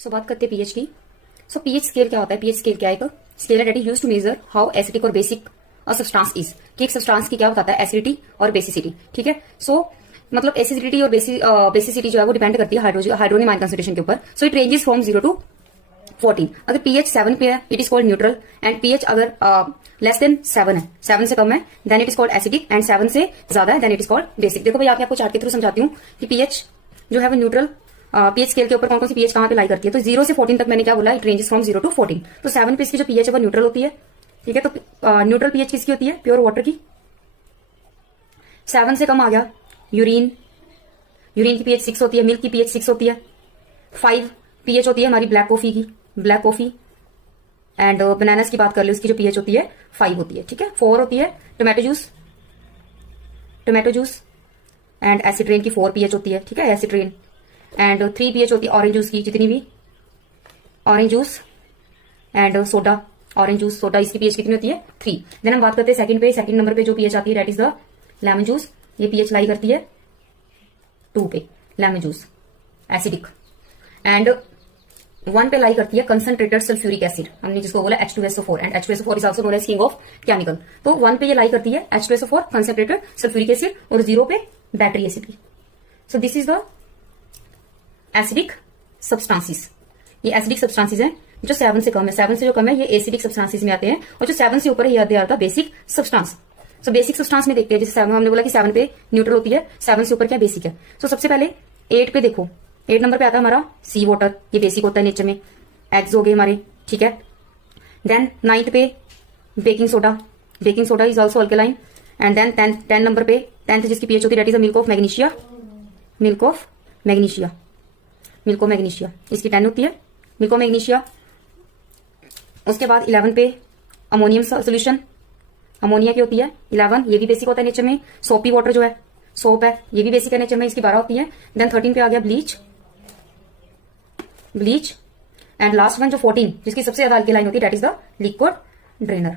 सो बात करते हैं पीएच की। सो पीएच स्केल क्या होता है? पीएच स्केल क्या है? एक स्केल है that is used to measure how acidic और बेसिक अ सब्सटेंस इज, कि एक सब्सटेंस की क्या बताता है? एसिडिटी और बेसिसिटी। ठीक है, सो मतलब एसिडिटी और बेसिसिटी जो है वो डिपेंड करती है हाइड्रोनियम आयन कंसंट्रेशन के ऊपर। So it ranges from 0 to 14। अगर पीएच 7 पे है it is called neutral, and pH अगर लेस देन 7 है, 7 से कम है, then it is called acidic, and 7 से ज्यादा है then it is called basic. देखो भाई, आपको चार्ट के थ्रू समझाती हूँ कि पीएच जो है वो न्यूट्रल पीएच स्केल के ऊपर कौन कौन सी पीएच कहां पे लाई करती है। तो 0 से 14 तक मैंने क्या बोला? It ranges from 0 to 14। तो 7 पे इसकी जो पीएच है वो न्यूट्रल होती है। ठीक है, तो न्यूट्रल पीएच किसकी होती है? प्योर वाटर की। 7 से कम आ गया यूरिन, यूरिन की पीएच 6 होती है, मिल्क की पीएच 6 होती है। 5 पीएच होती है हमारी ब्लैक कॉफी की, ब्लैक कॉफी। एंड बनानास की बात कर ले, उसकी जो पीएच होती है 5 होती है। ठीक है, 4 होती है tomato juice and acid rain की 4 पीएच होती है। ठीक है, एसिड रेन। एंड 3 पीएच होती है ऑरेंज जूस की, जितनी भी orange juice and soda, orange juice soda, इसकी पीएच कितनी होती है? 3। देन हम बात करते हैं सेकंड पे। सेकंड नंबर पे जो पीएच आती है that is the lemon juice. ये पीएच लाई करती है 2 पे, लेमन जूस एसिडिक। एंड 1 पे लाई करती है कंसंट्रेटेड सल्फ्यूरिक एसिड, हमने जिसको बोला H2SO4, and H2SO4 is also known as king of chemical. तो 1 पे ये लाई करती है H2SO4 कंसंट्रेटेड सल्फ्यूरिक एसिड, और 0 पे बैटरी एसिड की। So this is the acidic substances. ये एसिडिक सब्सटेंसेस हैं जो 7 से कम है। 7 से जो कम है ये एसिडिक सब्सटेंसेस में आते हैं, और जो 7 से ऊपर है ये आते हैं basic substance. So basic substance में देखते हैं, जैसे 7 हमने बोला कि 7 पे न्यूट्रल होती है, 7 से ऊपर क्या बेसिक है। सो सबसे पहले 8 पे देखो, 8 नंबर पे आता है हमारा सी वाटर, ये बेसिक होता है नेचर में। एग्स हो गए हमारे। ठीक है, देन 9th पे baking soda, baking soda is also alkaline. And then 10 number पे 10th जिसकी पीएच होती है that is milk of magnesia, milk of magnesia, milk of magnesia, इसकी 10 होती है, मिल्क ऑफ मैग्नीशिया। उसके बाद 11 पे अमोनियम सोल्यूशन, अमोनिया की होती है 11, ये भी बेसिक होता है नेचर में। सोपी वाटर जो है, सोप है, ये भी बेसिक है नेचर में, इसकी 12 होती है। देन 13 पे आ गया bleach, bleach. And last one जो 14 जिसकी सबसे ज्यादा अल्कलाइन होती है that is the liquid drainer.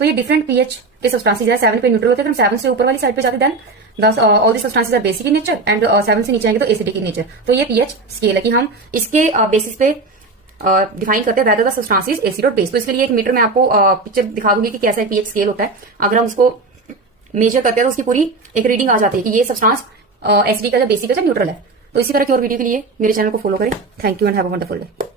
तो ये डिफरेंट पीएच के सब्सटेंसेस है। 7 पे न्यूट्रल होते हैं, 7 से ऊपर वाली साइड पे जाते then all the substances are basic in nature, and 7 से नीचे आएंगे तो एसिडिक इन नेचर। तो ये पीएच स्केल है कि हम इसके बेसिस पे डिफाइन करते हैं whether the substance is acid और बेस। तो इसके लिए एक मीटर में आपको पिक्चर दिखा दूंगी कि कैसा पीएच स्केल होता है। अगर हम उसको मेजर करते हैं तो उसकी पूरी एक रीडिंग आ जाती है कि ये सब्सटेंस एसिडिक है या बेसिक है या न्यूट्रल है। तो इसी तरह की और वीडियो के लिए मेरे चैनल को फॉलो करें। Thank you and have a wonderful day.